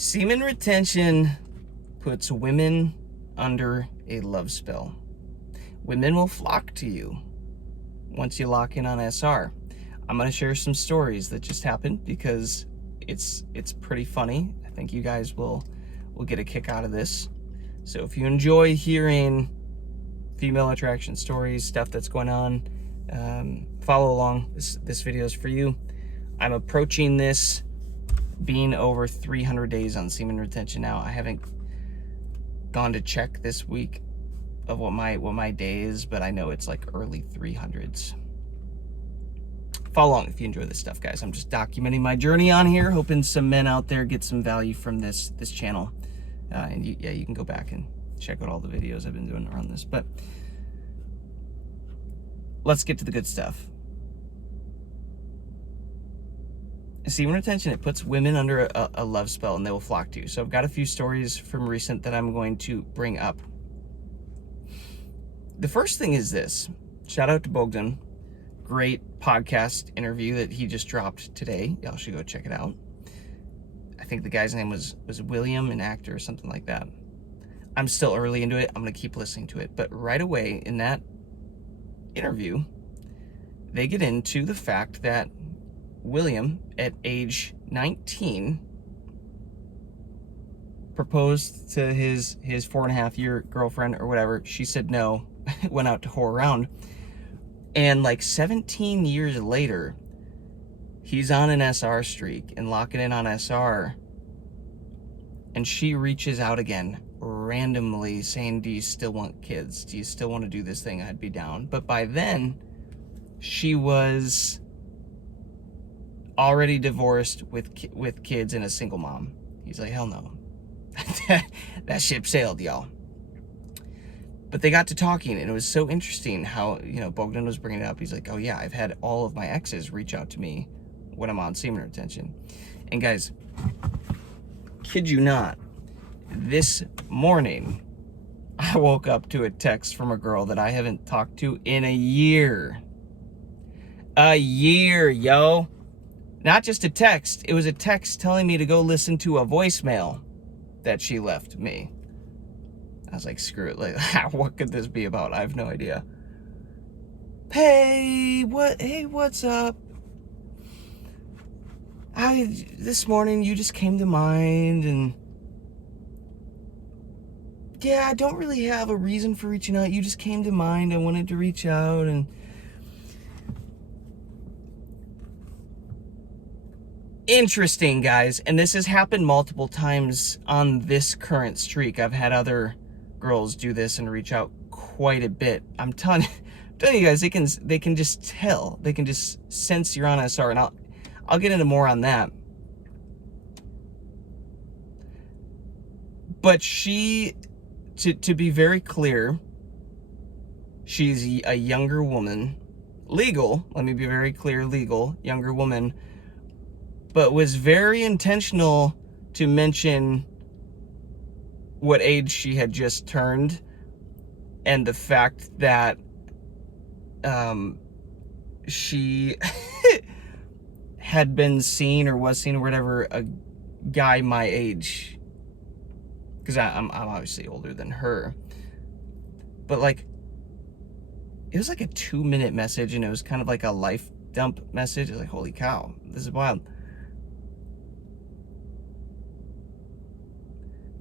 Semen retention puts women under a love spell. Women will flock to you once you lock in on SR. I'm going to share some stories that just happened because it's pretty funny. I think you guys will get a kick out of this. So if you enjoy hearing female attraction stories, stuff that's going on, follow along. This video is for you. I'm approaching this being over 300 days on semen retention now. I haven't gone to check this week of what my day is, but I know it's like early 300s. Follow along if you enjoy this stuff, guys. I'm just documenting my journey on here, hoping some men out there get some value from this channel. And you can go back and check out all the videos I've been doing around this. But let's get to the good stuff. Semen retention, it puts women under a love spell and they will flock to you. So I've got a few stories from recent that I'm going to bring up. The first thing is this. Shout out to Bogdan. Great podcast interview that he just dropped today. Y'all should go check it out. I think the guy's name was William, an actor or something like that. I'm still early into it. I'm going to keep listening to it. But right away in that interview, they get into the fact that William, at age 19, proposed to his 4.5-year girlfriend or whatever. She said no, went out to whore around. And like 17 years later, he's on an SR streak and locking in on SR. And she reaches out again, randomly saying, do you still want kids? Do you still want to do this thing? I'd be down. But by then, she was already divorced with kids and a single mom. He's like, hell no. That ship sailed, y'all. But they got to talking, and it was so interesting how, Bogdan was bringing it up. He's like, oh yeah, I've had all of my exes reach out to me when I'm on semen retention. And guys, kid you not, this morning, I woke up to a text from a girl that I haven't talked to in a year. A year, yo. Not just a text, it was a text telling me to go listen to a voicemail that she left me. I was like, screw it, like, what could this be about? I have no idea. Hey, what's up? This morning you just came to mind, and yeah, I don't really have a reason for reaching out. You just came to mind. I wanted to reach out, and interesting, guys. And this has happened multiple times on this current streak. I've had other girls do this and reach out quite a bit. I'm telling you guys, they can just tell. They can just sense you're on SR, and I'll get into more on that. But she, to be very clear, she's a younger woman, legal. Let me be very clear, legal, younger woman, but was very intentional to mention what age she had just turned, and the fact that she had been seen or was seen or whatever a guy my age, because I'm obviously older than her, but like it was like a 2-minute message, and it was kind of like a life dump message. It was like, holy cow, this is wild.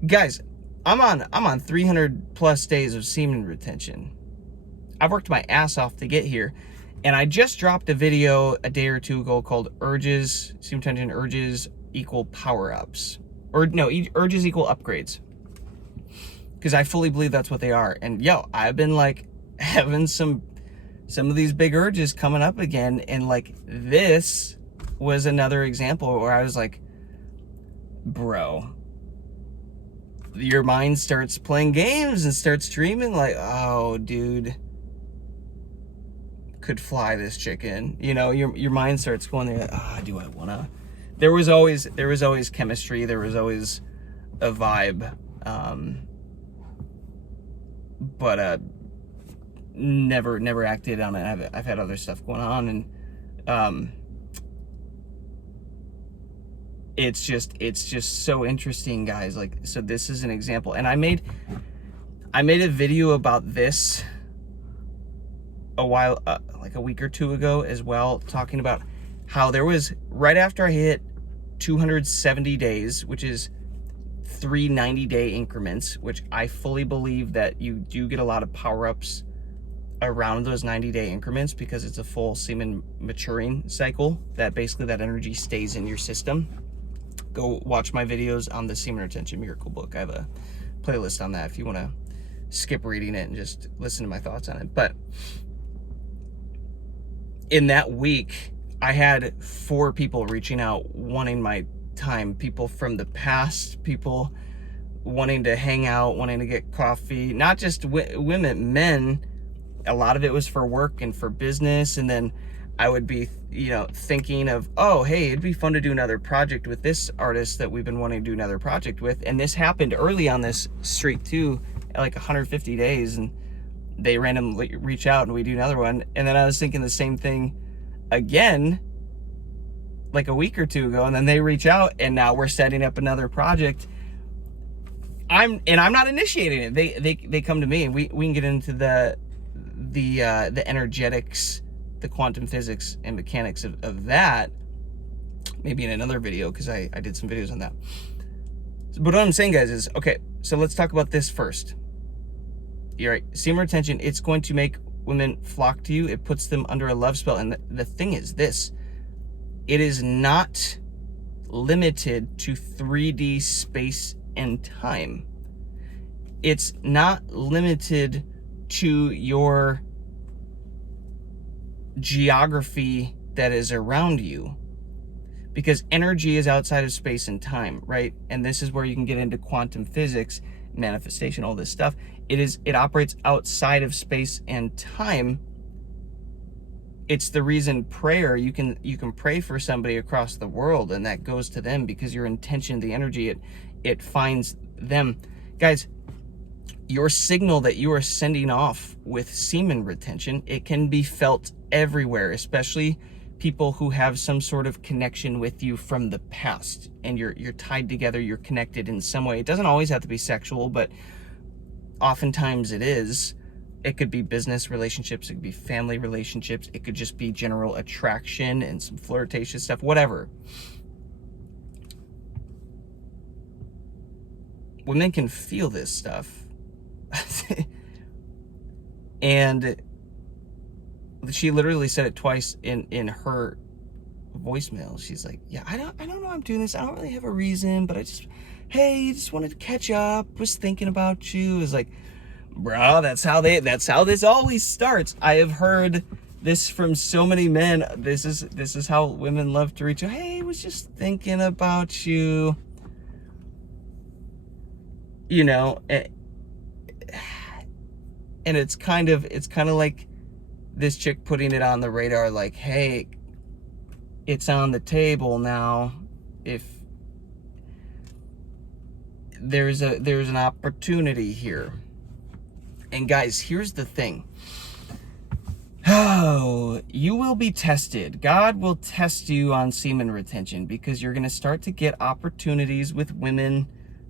Guys, I'm on 300 plus days of semen retention. I've worked my ass off to get here, and I just dropped a video a day or two ago called Urges, semen retention urges equal power-ups. Or no, urges equal upgrades. Because I fully believe that's what they are. And yo, I've been like having some of these big urges coming up again, and like this was another example where I was like, bro, your mind starts playing games and starts dreaming like, oh, dude, could fly this chicken. Your mind starts going there like, do I wanna? There was always chemistry. There was always a vibe. But never acted on it. I've had other stuff going on, and it's just so interesting, guys. Like, so this is an example, and I made a video about this a while, like a week or two ago as well, talking about how there was, right after I hit 270 days, which is 3 90-day increments, which I fully believe that you do get a lot of power-ups around those 90-day increments, because it's a full semen maturing cycle, that basically that energy stays in your system. Go watch my videos on the Semen Retention Miracle book. I have a playlist on that if you want to skip reading it and just listen to my thoughts on it. But in that week, I had 4 people reaching out wanting my time. People from the past, people wanting to hang out, wanting to get coffee. Not just women, men. A lot of it was for work and for business. And then I would be, thinking of, oh, hey, it'd be fun to do another project with this artist that we've been wanting to do another project with. And this happened early on this streak too, at like 150 days. And they randomly reach out and we do another one. And then I was thinking the same thing again, like a week or two ago. And then they reach out and now we're setting up another project. I'm not initiating it. They come to me, and we can get into the energetics, the quantum physics and mechanics of that maybe in another video, because I did some videos on that. But what I'm saying, guys, is, okay, so let's talk about this first. You're right. Semen retention, it's going to make women flock to you. It puts them under a love spell. And the thing is this, it is not limited to 3D space and time. It's not limited to your geography that is around you, because energy is outside of space and time, right? And this is where you can get into quantum physics, manifestation, all this stuff. It operates outside of space and time. It's the reason prayer, you can pray for somebody across the world, and that goes to them, because your intention, the energy, it finds them. Guys, your signal that you are sending off with semen retention, it can be felt everywhere, especially people who have some sort of connection with you from the past, and you're tied together, you're connected in some way. It doesn't always have to be sexual, but oftentimes it is. It could be business relationships, it could be family relationships, it could just be general attraction and some flirtatious stuff, whatever. Women can feel this stuff. And she literally said it twice in her voicemail. She's like, yeah, I don't know I'm doing this. I don't really have a reason, but hey, just wanted to catch up. Was thinking about you. It's like, bro, that's how this always starts. I have heard this from so many men. This is how women love to reach out. Hey, was just thinking about you. And it's kind of like this chick putting it on the radar, like, hey, it's on the table now. If there's an opportunity here. And guys, here's the thing. Oh, you will be tested. God will test you on semen retention, because you're going to start to get opportunities with women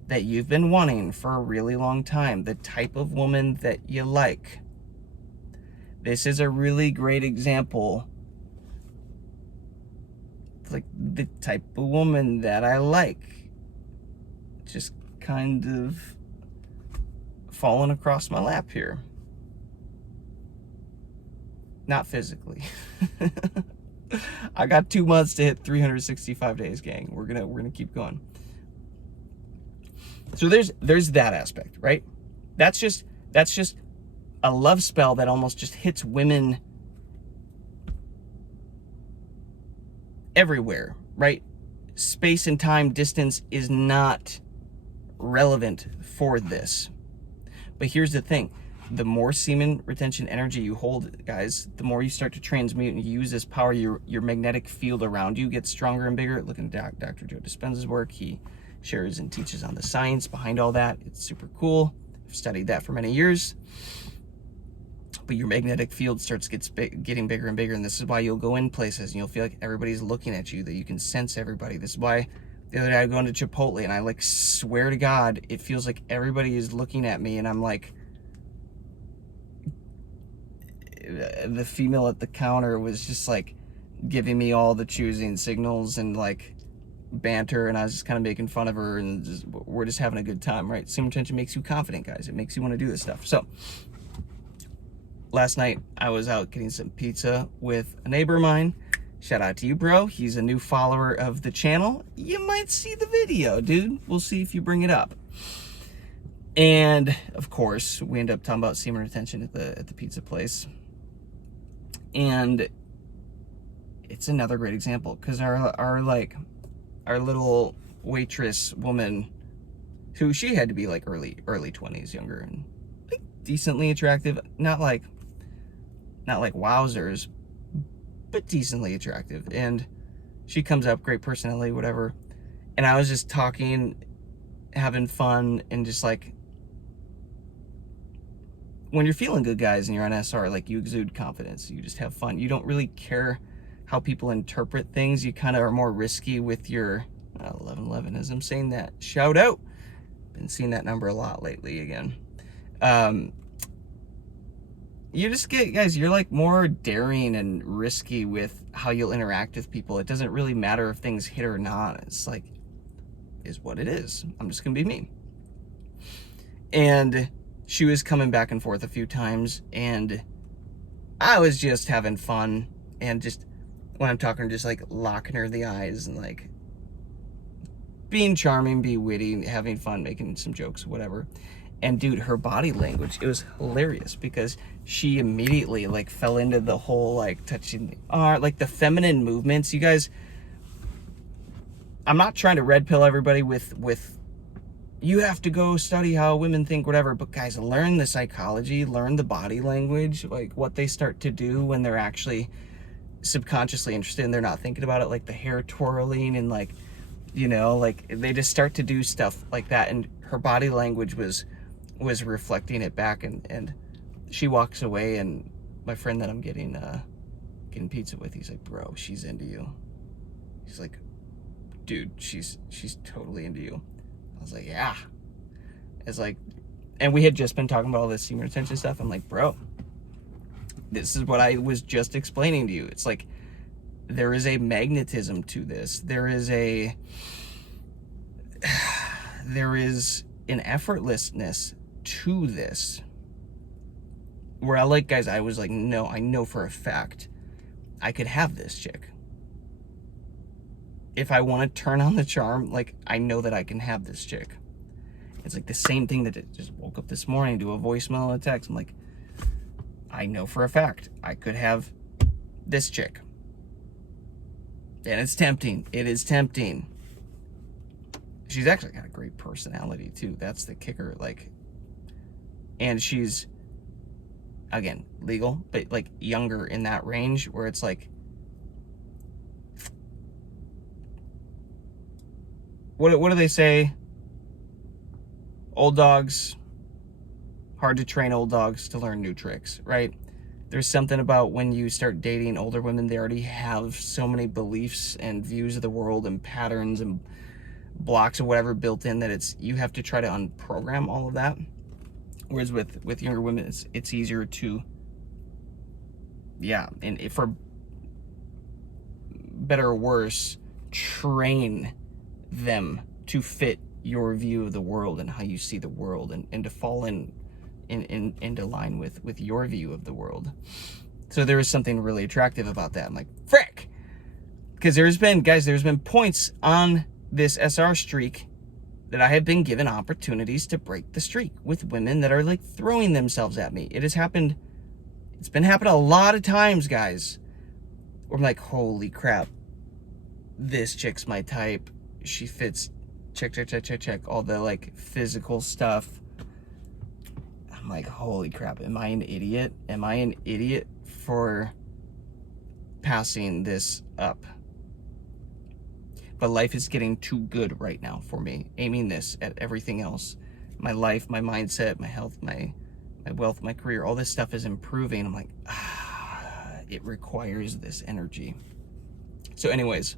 that you've been wanting for a really long time, the type of woman that you like. This is a really great example. It's like the type of woman that I like. Just kind of falling across my lap here. Not physically. I got 2 months to hit 365 days, gang. We're gonna keep going. So there's that aspect, right? That's just a love spell that almost just hits women everywhere, right? Space and time, distance is not relevant for this. But here's the thing. The more semen retention energy you hold, guys, the more you start to transmute and use this power, your magnetic field around you gets stronger and bigger. Look at Dr. Joe Dispenza's work. He shares and teaches on the science behind all that. It's super cool. I've studied that for many years. But your magnetic field getting bigger and bigger, and this is why you'll go in places and you'll feel like everybody's looking at you, that you can sense everybody. This is why The other day I go into Chipotle and I like swear to God, it feels like everybody is looking at me, and I'm like, the female at the counter was just like giving me all the choosing signals and like banter, and I was just kind of making fun of her, and we're just having a good time, right? Semen retention makes you confident, guys. It makes you want to do this stuff. So last night I was out getting some pizza with a neighbor of mine. Shout out to you, bro. He's a new follower of the channel. You might see the video, dude. We'll see if you bring it up. And of course, we end up talking about semen retention at the pizza place. And it's another great example, because our little waitress woman, who she had to be like early 20s, younger, and like decently attractive, not like wowzers, but decently attractive. And she comes up, great personality, whatever. And I was just talking, having fun, and just like, when you're feeling good, guys, and you're on SR, like, you exude confidence. You just have fun. You don't really care how people interpret things. You kind of are more risky with your 1111 as I'm saying that. Shout out. Been seeing that number a lot lately again. You just get, guys, you're like more daring and risky with how you'll interact with people. It doesn't really matter if things hit or not. It's like, is what it is. I'm just gonna be me. And she was coming back and forth a few times, and I was just having fun, and just when I'm talking, just like locking her in the eyes and like being charming, be witty, having fun, making some jokes, whatever. And dude, her body language, it was hilarious, because she immediately like fell into the whole like touching the arm, like the feminine movements. You guys, I'm not trying to red pill everybody with you have to go study how women think, whatever, but guys, learn the psychology, learn the body language, like what they start to do when they're actually subconsciously interested and they're not thinking about it, like the hair twirling and like, you know, like they just start to do stuff like that. And her body language was reflecting it back, and she walks away, and my friend that I'm getting pizza with, he's like, bro, she's into you. He's like, dude, she's totally into you. I was like, yeah. It's like, and we had just been talking about all this semen retention stuff. I'm like, bro, this is what I was just explaining to you. It's like, there is a magnetism to this. There is an effortlessness to this, where I like, guys, I was like, no, I know for a fact I could have this chick. If I want to turn on the charm, like, I know that I can have this chick. It's like the same thing that it just woke up this morning, do a voicemail and a text. I'm like, I know for a fact I could have this chick. And it's tempting. It is tempting. She's actually got a great personality too. That's the kicker. Like, and she's, again, legal, but like younger in that range, where it's like, what do they say? Old dogs, hard to train old dogs to learn new tricks, right? There's something about when you start dating older women, they already have so many beliefs and views of the world and patterns and blocks or whatever built in, that it's, you have to try to unprogram all of that. Whereas with younger women, it's easier to, yeah, and if for better or worse, train them to fit your view of the world and how you see the world, and to fall into line with your view of the world. So there is something really attractive about that. I'm like, frick! Because there's been points on this SR streak that I have been given opportunities to break the streak with women that are like throwing themselves at me. It has happened. It's been happening a lot of times, guys, where I'm like, holy crap, this chick's my type. She fits, check, all the like physical stuff. I'm like, holy crap, am I an idiot? Am I an idiot for passing this up? But life is getting too good right now for me, aiming this at everything else. My life, my mindset, my health, my wealth, my career, all this stuff is improving. I'm like, it requires this energy. So anyways,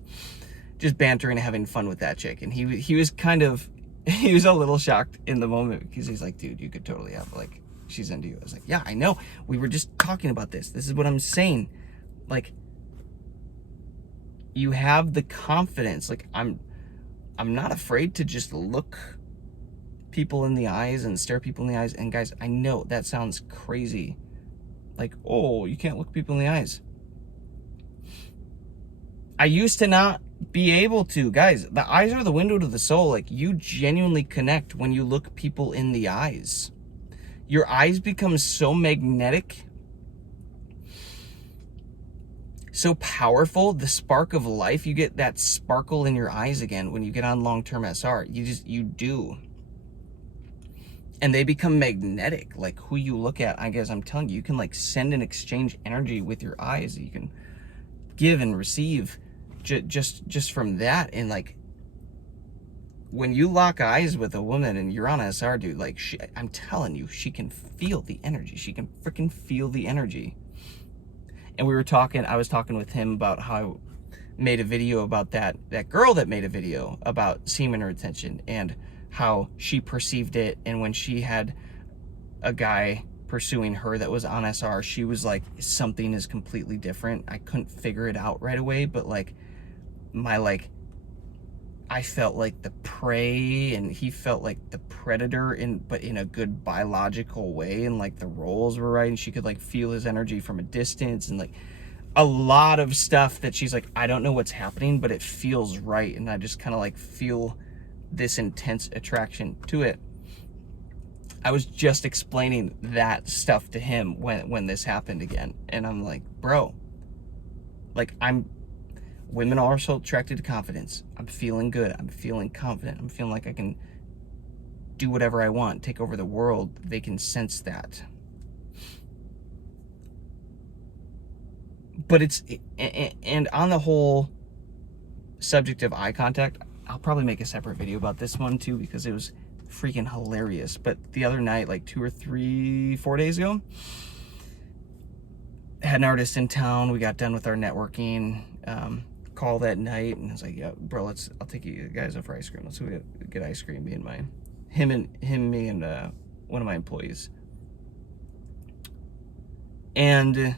just bantering and having fun with that chick. And he was kind of, he was a little shocked in the moment because he's like, dude, you could totally have, like, she's into you. I was like, yeah, I know. We were just talking about this. This is what I'm saying. Like, you have the confidence. Like, I'm not afraid to just look people in the eyes and stare people in the eyes. And guys, I know that sounds crazy. Like, oh, you can't look people in the eyes. I used to not be able to. Guys, the eyes are the window to the soul. Like, you genuinely connect when you look people in the eyes. Your eyes become so magnetic, so powerful. The spark of life, you get that sparkle in your eyes again when you get on long-term SR. You do. And they become magnetic, like who you look at. I guess I'm telling you, you can like send and exchange energy with your eyes. You can give and receive just from that. And like, when you lock eyes with a woman and you're on SR, dude, like, I'm telling you, she can feel the energy. She can freaking feel the energy. And I was talking with him about how I made a video about that girl that made a video about semen retention and how she perceived it. And when she had a guy pursuing her that was on SR, she was like, something is completely different. I couldn't figure it out right away, but like, I felt like the prey and he felt like the predator, but in a good biological way, and like the roles were right, and she could like feel his energy from a distance, and like a lot of stuff that she's like, I don't know what's happening, but it feels right, and I just kind of like feel this intense attraction to it. I was just explaining that stuff to him when this happened again, and I'm like, bro, like, women are also attracted to confidence. I'm feeling good. I'm feeling confident. I'm feeling like I can do whatever I want, take over the world. They can sense that. But and on the whole subject of eye contact, I'll probably make a separate video about this one too, because it was freaking hilarious. But the other night, like 2 or 3, 4 days ago, had an artist in town. We got done with our networking call that night, and I was like, yeah, bro, I'll take you guys out for ice cream. Let's go get ice cream. Me and one of my employees. And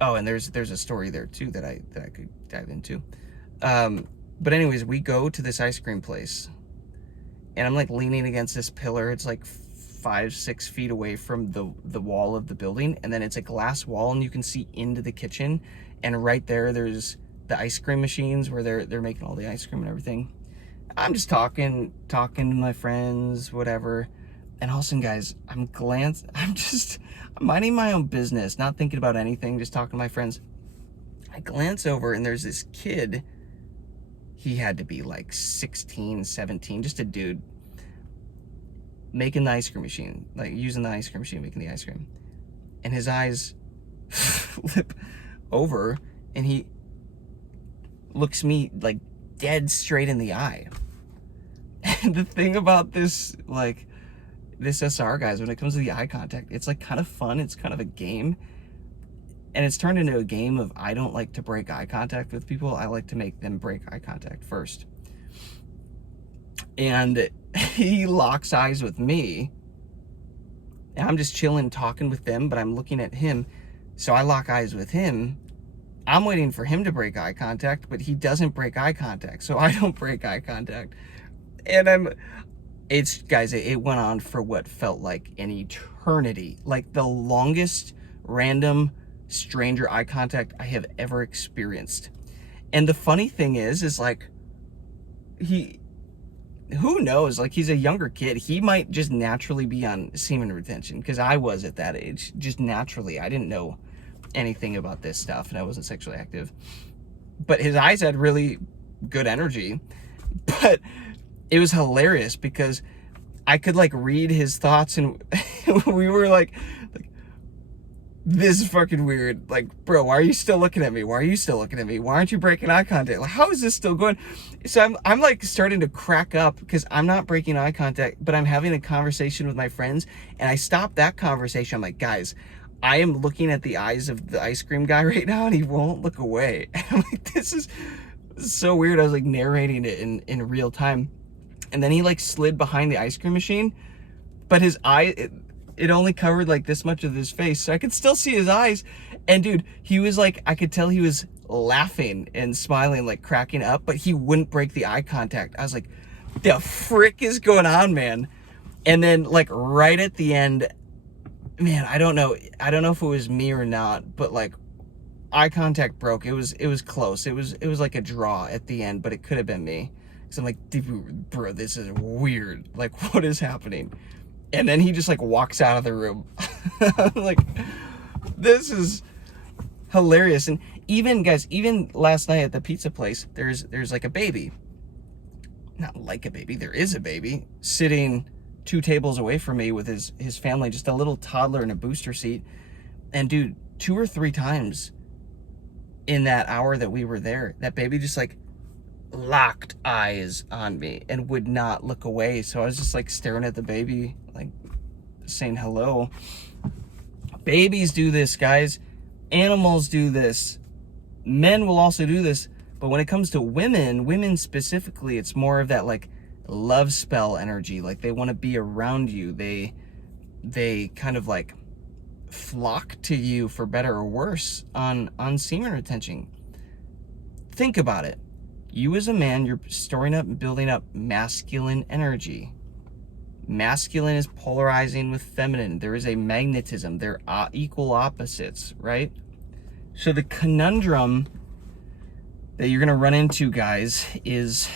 oh, and there's a story there too that I could dive into. But anyways, we go to this ice cream place, and I'm like leaning against this pillar. It's like 5-6 feet away from the wall of the building, and then it's a glass wall, and you can see into the kitchen. And right there's the ice cream machines where they're making all the ice cream and everything. I'm just talking to my friends, whatever. And all of a sudden, guys, I'm minding my own business, not thinking about anything, just talking to my friends. I glance over, and there's this kid. He had to be like 16, 17, just a dude, making the ice cream machine, like using the ice cream machine, making the ice cream. And his eyes flip over, and he looks me like dead straight in the eye. And the thing about this SR, guys, when it comes to the eye contact, it's like kind of fun. It's kind of a game. And it's turned into a game of, I don't like to break eye contact with people. I like to make them break eye contact first. And he locks eyes with me. And I'm just chilling, talking with them, but I'm looking at him. So I lock eyes with him. I'm waiting for him to break eye contact, but he doesn't break eye contact. So I don't break eye contact. And guys, it went on for what felt like an eternity. Like the longest random stranger eye contact I have ever experienced. And the funny thing is like, who knows, like, he's a younger kid. He might just naturally be on semen retention, because I was at that age, just naturally. I didn't know anything about this stuff, and I wasn't sexually active. But his eyes had really good energy. But it was hilarious because I could like read his thoughts, and we were like, this is fucking weird. Like, bro, why are you still looking at me? Why are you still looking at me? Why aren't you breaking eye contact? Like, how is this still going? So I'm like starting to crack up because I'm not breaking eye contact, but I'm having a conversation with my friends, and I stopped that conversation. I'm like, guys, I am looking at the eyes of the ice cream guy right now, and he won't look away. I'm like, this is so weird. I was like narrating it in real time. And then he like slid behind the ice cream machine, but his eye, it only covered like this much of his face. So I could still see his eyes. And dude, he was like, I could tell he was laughing and smiling, like cracking up, but he wouldn't break the eye contact. I was like, the frick is going on, man? And then like right at the end, man, I don't know if it was me or not, but like eye contact broke. It was close. It was like a draw at the end, but it could have been me. So I'm like, bro, this is weird. Like, what is happening? And then he just like walks out of the room. I'm like, this is hilarious. And even guys, even last night at the pizza place, there's like a baby. Not like a baby, there is a baby sitting 2 tables away from me with his family, just a little toddler in a booster seat. And dude, 2 or 3 times in that hour that we were there, that baby just like locked eyes on me and would not look away. So I was just like staring at the baby, like saying hello. Babies do this, guys. Animals do this. Men will also do this. But when it comes to women specifically, it's more of that like love spell energy. Like they want to be around you. They kind of like flock to you for better or worse on semen retention. Think about it. You as a man, you're storing up and building up masculine energy. Masculine is polarizing with feminine. There is a magnetism. They're equal opposites, right? So the conundrum that you're going to run into, guys, is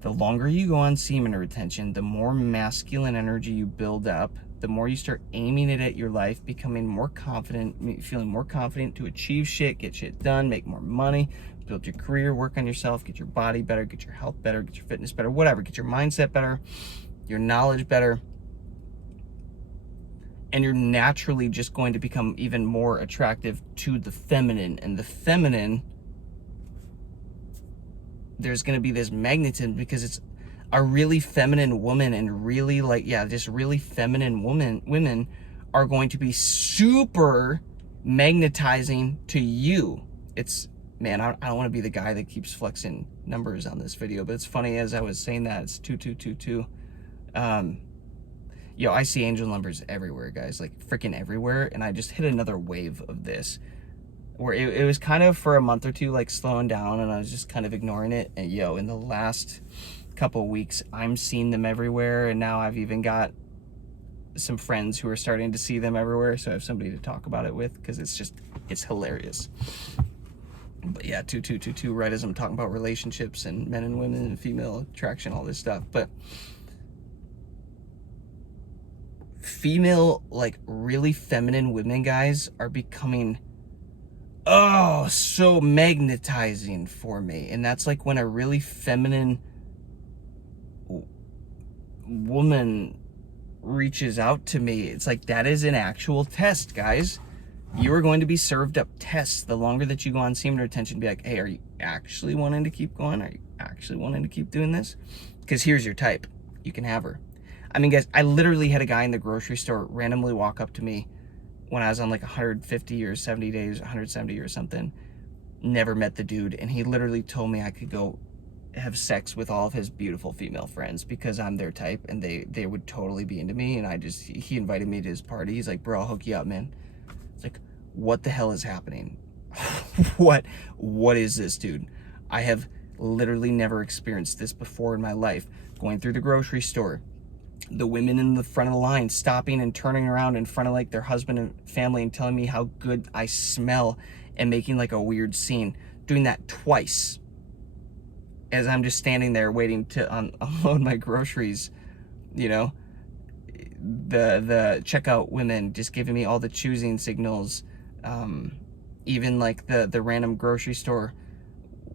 the longer you go on semen retention, the more masculine energy you build up, the more you start aiming it at your life, becoming more confident, feeling more confident to achieve shit, get shit done, make more money, build your career, work on yourself, get your body better, get your health better, get your fitness better, whatever, get your mindset better, your knowledge better. And you're naturally just going to become even more attractive to the feminine. And the feminine, there's going to be this magnetism because it's a really feminine woman, and really like, yeah, just really feminine women are going to be super magnetizing to you. It's, man, I don't want to be the guy that keeps flexing numbers on this video, but it's funny, as I was saying that, it's 2222. Yo, I see angel numbers everywhere, guys, like freaking everywhere. And I just hit another wave of this where it was kind of for a month or two, like slowing down, and I was just kind of ignoring it. And yo, in the last couple of weeks, I'm seeing them everywhere. And now I've even got some friends who are starting to see them everywhere. So I have somebody to talk about it with, because it's hilarious. But yeah, 2222, right as I'm talking about relationships and men and women and female attraction, all this stuff. But female, like really feminine women, guys, are becoming so magnetizing for me. And that's like when a really feminine woman reaches out to me, it's like that is an actual test, guys. You are going to be served up tests the longer that you go on semen retention. Be like, hey, are you actually wanting to keep going? Are you actually wanting to keep doing this? Because here's your type. You can have her. I mean, guys, I literally had a guy in the grocery store randomly walk up to me when I was on like 150 or 70 days, 170 or something. Never met the dude. And he literally told me I could go have sex with all of his beautiful female friends because I'm their type, and they would totally be into me. And he invited me to his party. He's like, bro, I'll hook you up, man. It's like, what the hell is happening? What is this, dude? I have literally never experienced this before in my life. Going through the grocery store, the women in the front of the line stopping and turning around in front of like their husband and family and telling me how good I smell and making like a weird scene. Doing that twice as I'm just standing there waiting to unload my groceries. You know, the checkout women just giving me all the choosing signals. Even like the random grocery store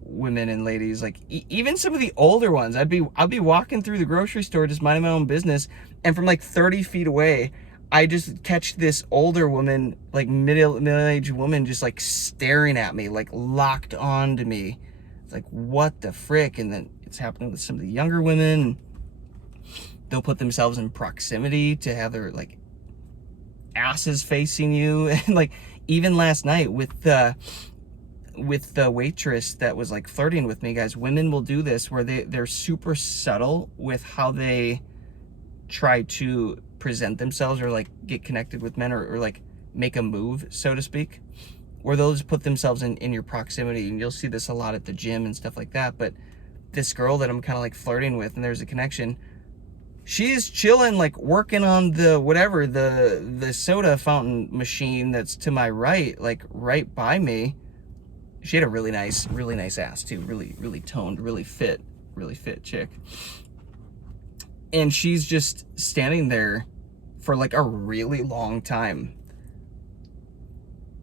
women and ladies, like even some of the older ones. I'd be walking through the grocery store just minding my own business, and from like 30 feet away I just catch this older woman, like middle-aged woman, just like staring at me, like locked on to me. It's like, what the frick? And then it's happening with some of the younger women. They'll put themselves in proximity to have their like asses facing you. And like, even last night with the waitress that was like flirting with me, guys, women will do this where they're super subtle with how they try to present themselves or like get connected with men, or like make a move, so to speak, where they'll just put themselves in your proximity. And you'll see this a lot at the gym and stuff like that. But this girl that I'm kind of like flirting with, and there's a connection, she's chilling, like working on the whatever, the soda fountain machine that's to my right, like right by me. She had a really nice ass too, really toned, really fit chick. And she's just standing there for like a really long time.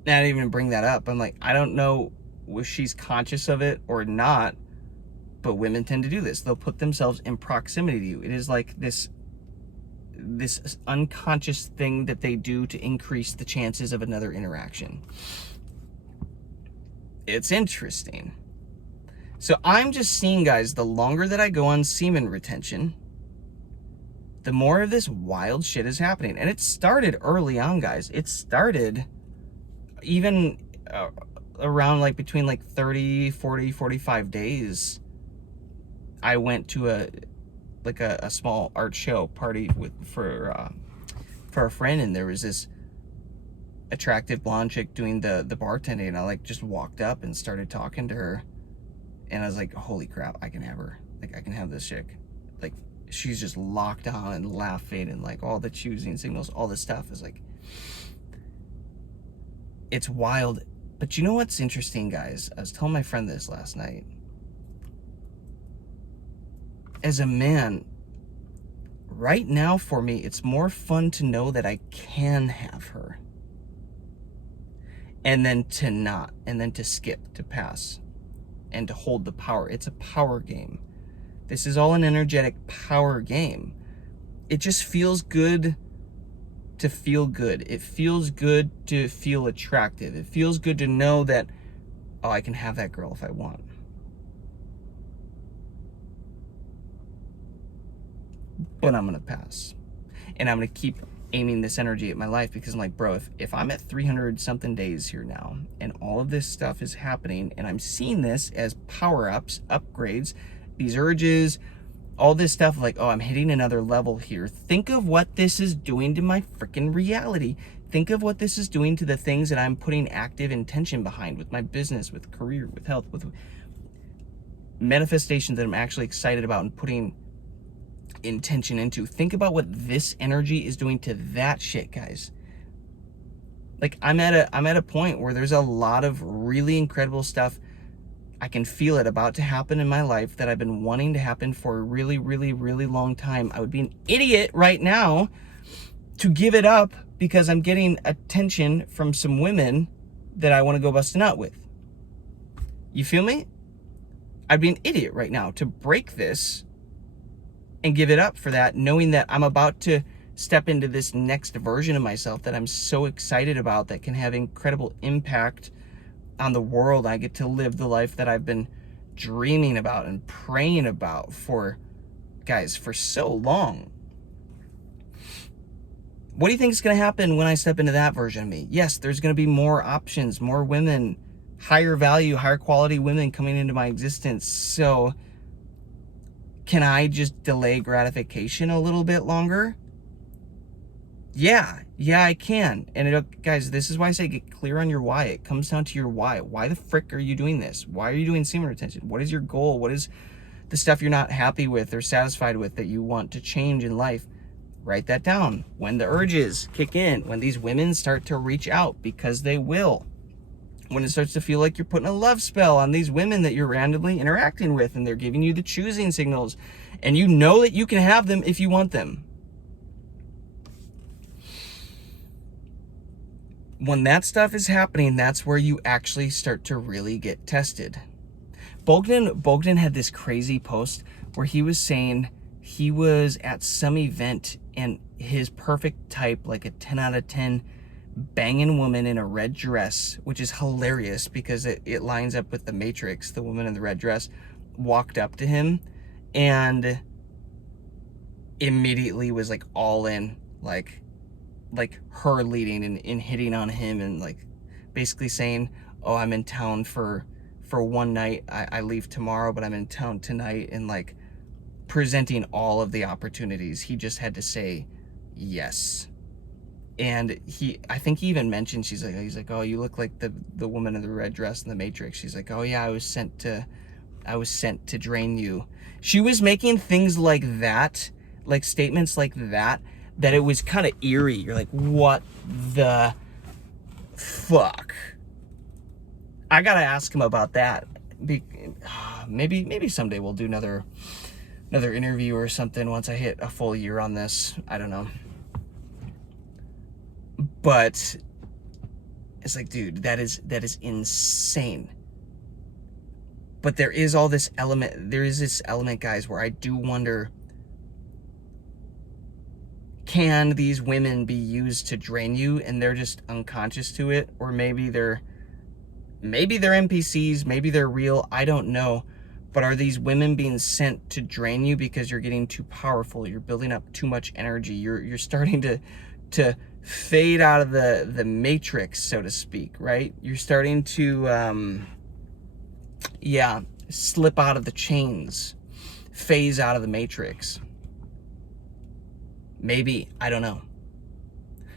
And I didn't even bring that up. I'm like, I don't know if she's conscious of it or not, but women tend to do this. They'll put themselves in proximity to you. It is like this unconscious thing that they do to increase the chances of another interaction. It's interesting. So I'm just seeing, guys, the longer that I go on semen retention, the more of this wild shit is happening. And it started early on, guys. It started even around like between like 30, 40, 45 days. I went to a small art show party for a friend, and there was this attractive blonde chick doing the bartending, and I like just walked up and started talking to her, and I was like, holy crap, I can have her. Like, I can have this chick. Like, she's just locked on and laughing, and like all the choosing signals, all this stuff is like, it's wild. But you know what's interesting, guys? I was telling my friend this last night. As a man, right now for me, it's more fun to know that I can have her, and then to not, and then to skip, to pass, and to hold the power. It's a power game. This is all an energetic power game. It just feels good to feel good. It feels good to feel attractive. It feels good to know that, oh, I can have that girl if I want. But I'm going to pass. And I'm going to keep aiming this energy at my life, because I'm like, bro, if I'm at 300 something days here now, and all of this stuff is happening, and I'm seeing this as power-ups, upgrades, these urges, all this stuff, like, oh, I'm hitting another level here. Think of what this is doing to my freaking reality. Think of what this is doing to the things that I'm putting active intention behind, with my business, with career, with health, with manifestations that I'm actually excited about and putting intention into. Think about what this energy is doing to that shit, guys. Like, I'm at a point where there's a lot of really incredible stuff. I can feel it about to happen in my life that I've been wanting to happen for a really long time. I would be an idiot right now to give it up because I'm getting attention from some women that I want to go bust a nut with. You feel me? I'd be an idiot right now to break this and give it up for that, knowing that I'm about to step into this next version of myself that I'm so excited about, that can have incredible impact on the world. I get to live the life that I've been dreaming about and praying about for, guys, for so long. What do you think is going to happen when I step into that version of me? Yes, there's going to be more options, more women, higher value, higher quality women coming into my existence. So can I just delay gratification a little bit longer? Yeah, I can. And guys, this is why I say get clear on your why. It comes down to your why. Why the frick are you doing this? Why are you doing semen retention? What is your goal? What is the stuff you're not happy with or satisfied with that you want to change in life? Write that down. When the urges kick in, when these women start to reach out, because they will. When it starts to feel like you're putting a love spell on these women that you're randomly interacting with, and they're giving you the choosing signals, and you know that you can have them if you want them. When that stuff is happening, that's where you actually start to really get tested. Bogdan had this crazy post where he was saying he was at some event and his perfect type, like a 10 out of 10 banging woman in a red dress, which is hilarious because it lines up with the Matrix. The woman in the red dress walked up to him and immediately was like all in, like, like her leading and hitting on him and like basically saying, oh, I'm in town for one night, I leave tomorrow, but I'm in town tonight, and like presenting all of the opportunities. He just had to say yes. And I think he even mentioned, he's like, oh, you look like the woman in the red dress in the Matrix. She's like, oh yeah, I was sent to drain you. She was making things like that, like statements like that it was kind of eerie. You're like, what the fuck? I gotta ask him about that. Maybe someday we'll do another interview or something once I hit a full year on this. I don't know. But it's like, dude, that is insane. But there is this element, guys, where I do wonder, can these women be used to drain you and they're just unconscious to it? Or maybe they're NPCs, maybe they're real, I don't know. But are these women being sent to drain you because you're getting too powerful, you're building up too much energy, you're starting to fade out of the matrix, so to speak, right? You're starting to slip out of the chains, phase out of the matrix. Maybe, I don't know.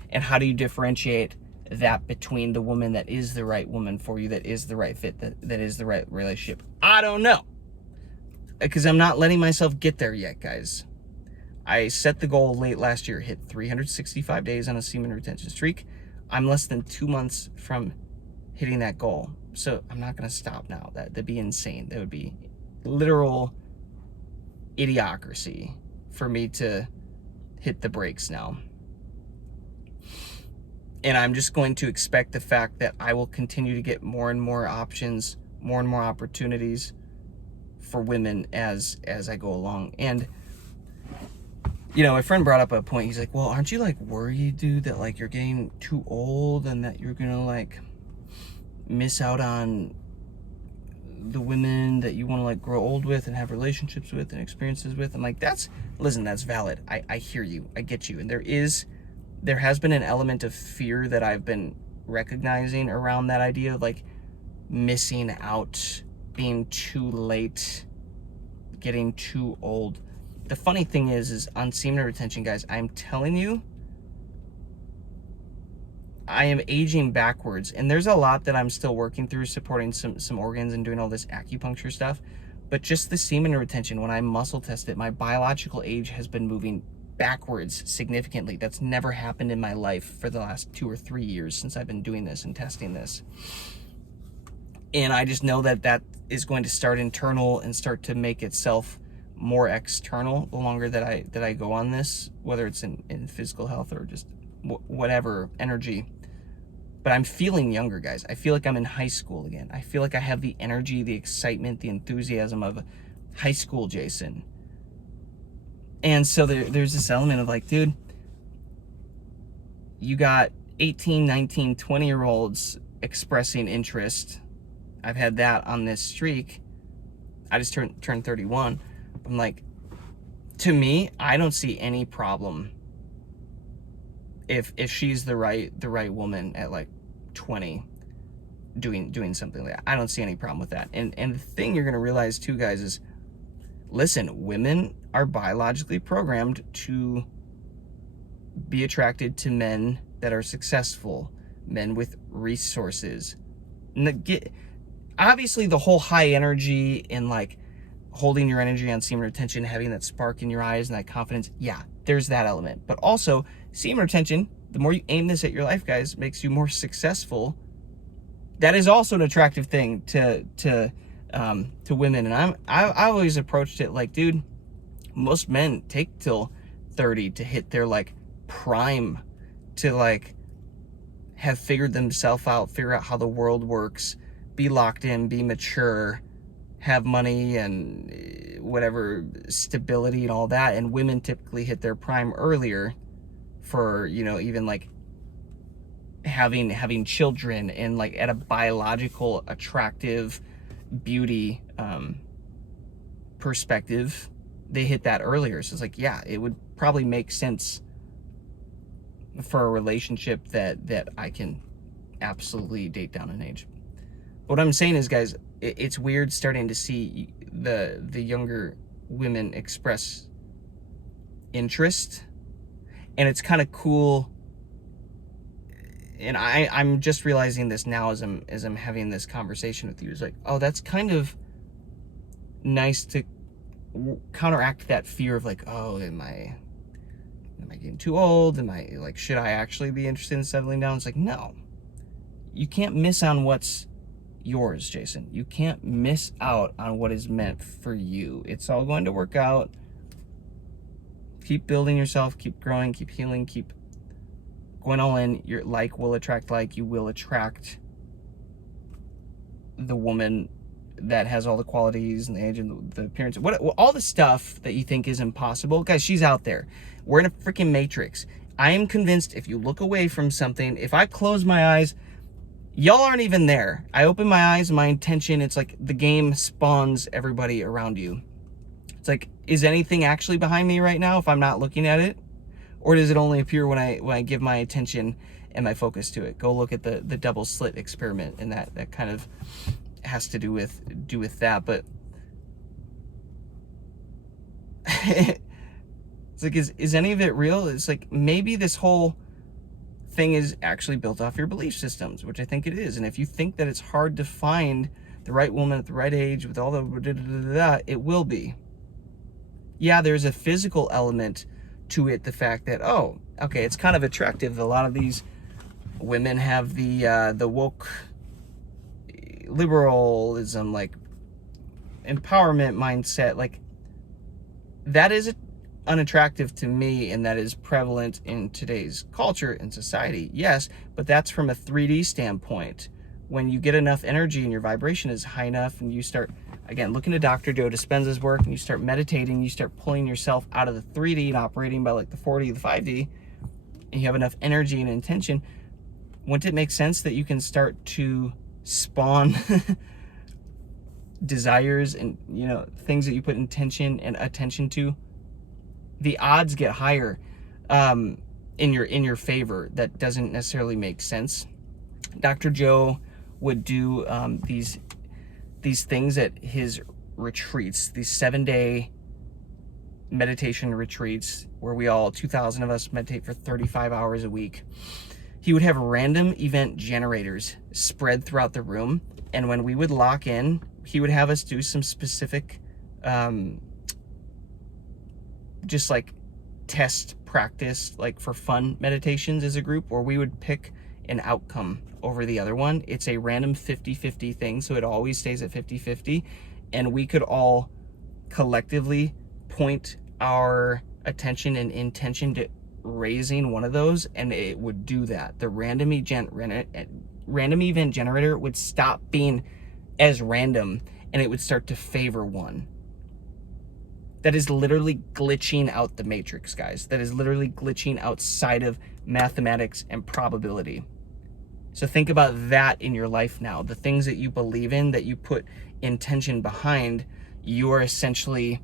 And how do you differentiate that between the woman that is the right woman for you, that is the right fit, that is the right relationship? I don't know, because I'm not letting myself get there yet, guys. I set the goal late last year, hit 365 days on a semen retention streak. I'm less than 2 months from hitting that goal. So I'm not going to stop now. That'd be insane. That would be literal idiocracy for me to hit the brakes now. And I'm just going to expect the fact that I will continue to get more and more options, more and more opportunities for women as I go along. And you know, my friend brought up a point. He's like, well, aren't you like worried, dude, that like you're getting too old and that you're gonna like miss out on the women that you want to like grow old with and have relationships with and experiences with? I'm like, listen, that's valid. I hear you. I get you. And there has been an element of fear that I've been recognizing around that idea of like missing out, being too late, getting too old. The funny thing is on semen retention, guys, I'm telling you, I am aging backwards. And there's a lot that I'm still working through, supporting some organs and doing all this acupuncture stuff. But just the semen retention, when I muscle test it, my biological age has been moving backwards significantly. That's never happened in my life for the last 2 or 3 years since I've been doing this and testing this. And I just know that is going to start internal and start to make itself more external the longer that I go on this, whether it's in physical health or just whatever energy. But I'm feeling younger, guys. I feel like I'm in high school again. I feel like I have the energy, the excitement, the enthusiasm of high school Jason. And so there's this element of like, dude, you got 18, 19, 20-year-olds expressing interest. I've had that on this streak. I just turned 31. I'm like, to me, I don't see any problem if she's the right woman at like 20 doing something like that. I don't see any problem with that. And the thing you're gonna realize too, guys, is listen, women are biologically programmed to be attracted to men that are successful, men with resources. Obviously the whole high energy and like holding your energy on semen retention, having that spark in your eyes and that confidence, yeah, there's that element. But also, semen retention, the more you aim this at your life, guys, makes you more successful. That is also an attractive thing to women. And I always approached it like, dude, most men take till 30 to hit their like prime, to like have figured themselves out, figure out how the world works, be locked in, be mature, have money and whatever, stability and all that. And women typically hit their prime earlier for, you know, even like having children and like at a biological attractive beauty perspective, they hit that earlier. So it's like, yeah, it would probably make sense for a relationship that I can absolutely date down in age. What I'm saying is, guys, it's weird starting to see the younger women express interest, and it's kind of cool. And I'm just realizing this now as I'm having this conversation with you. It's like, oh, that's kind of nice to counteract that fear of like, oh, am I getting too old? Am I like, should I actually be interested in settling down? It's like, no, you can't miss on what's yours, Jason. You can't miss out on what is meant for you. It's all going to work out. Keep building yourself, keep growing, keep healing, keep going all in. Your like will attract like. You will attract the woman that has all the qualities and the age and the appearance, all the stuff that you think is impossible. Guys, she's out there. We're in a freaking matrix. I am convinced if you look away from something, if I close my eyes, y'all aren't even there. I open my eyes, my intention, it's like the game spawns everybody around you. It's like, is anything actually behind me right now if I'm not looking at it? Or does it only appear when I give my attention and my focus to it? Go look at the double slit experiment, and that kind of has to do with that. But it's like, is any of it real? It's like, maybe this whole thing is actually built off your belief systems, which I think it is. And if you think that it's hard to find the right woman at the right age with all the it will be. Yeah, there's a physical element to it, the fact that, oh, okay, it's kind of attractive. A lot of these women have the woke liberalism, like empowerment mindset, like that is unattractive to me, and that is prevalent in today's culture and society, yes, but that's from a 3D standpoint. When you get enough energy and your vibration is high enough, and you start, again, looking to Dr. Joe Dispenza's work, and you start meditating, you start pulling yourself out of the 3D and operating by like the 4D, the 5D, and you have enough energy and intention, wouldn't it make sense that you can start to spawn desires and, you know, things that you put intention and attention to? The odds get higher in your favor. That doesn't necessarily make sense. Dr. Joe would do these things at his retreats, these 7-day meditation retreats where we all, 2,000 of us, meditate for 35 hours a week. He would have random event generators spread throughout the room, and when we would lock in, he would have us do some specific just like test practice, like for fun meditations as a group, where we would pick an outcome over the other one. It's a random 50-50 thing, so it always stays at 50-50, and we could all collectively point our attention and intention to raising one of those, and it would do that. The random event generator would stop being as random, and it would start to favor one. That is literally glitching out the matrix, guys. That is literally glitching outside of mathematics and probability. So think about that in your life now. The things that you believe in, that you put intention behind, you are essentially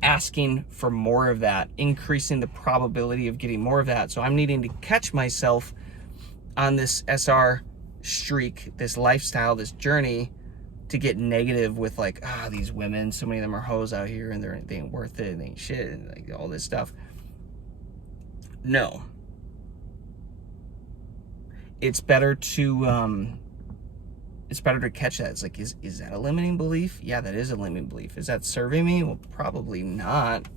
asking for more of that, increasing the probability of getting more of that. So I'm needing to catch myself on this SR streak, this lifestyle, this journey, to get negative with like, these women, so many of them are hoes out here, and they ain't worth it, and they ain't shit, and like all this stuff. No. It's better to catch that. It's like, is that a limiting belief? Yeah, that is a limiting belief. Is that serving me? Well, probably not.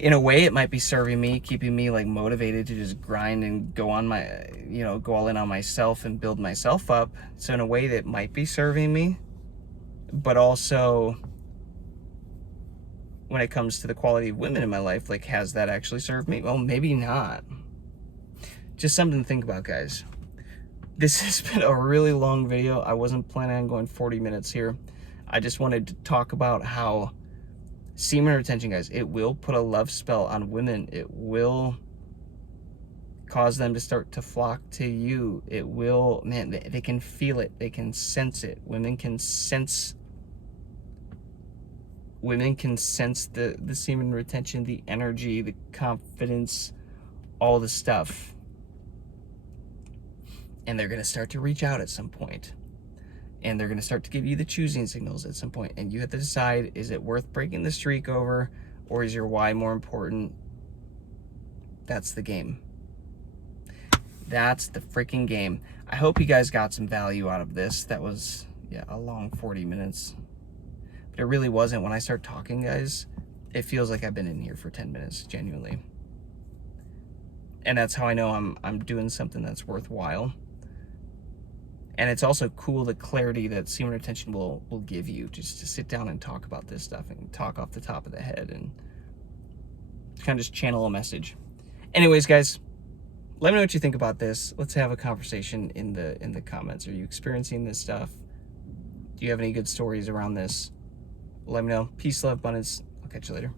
In a way, it might be serving me, keeping me like motivated to just grind and go on my, go all in on myself and build myself up. So in a way, that might be serving me. But also, when it comes to the quality of women in my life, like, has that actually served me? Well, maybe not. Just something to think about, guys. This has been a really long video. I wasn't planning on going 40 minutes here. I just wanted to talk about how semen retention, guys, it will put a love spell on women. It will cause them to start to flock to you. It will, man, they can feel it. They can sense it. Women can sense the semen retention, the energy, the confidence, all this stuff. And they're going to start to reach out at some point. And they're going to start to give you the choosing signals at some point. And you have to decide, is it worth breaking the streak over, or is your why more important? That's the game. That's the freaking game. I hope you guys got some value out of this. That was, yeah, a long 40 minutes. But it really wasn't. When I start talking, guys, it feels like I've been in here for 10 minutes, genuinely. And that's how I know I'm doing something that's worthwhile. And it's also cool, the clarity that Semen Retention will give you, just to sit down and talk about this stuff and talk off the top of the head and kind of just channel a message. Anyways, guys, let me know what you think about this. Let's have a conversation in the comments. Are you experiencing this stuff? Do you have any good stories around this? Let me know. Peace, love, abundance. I'll catch you later.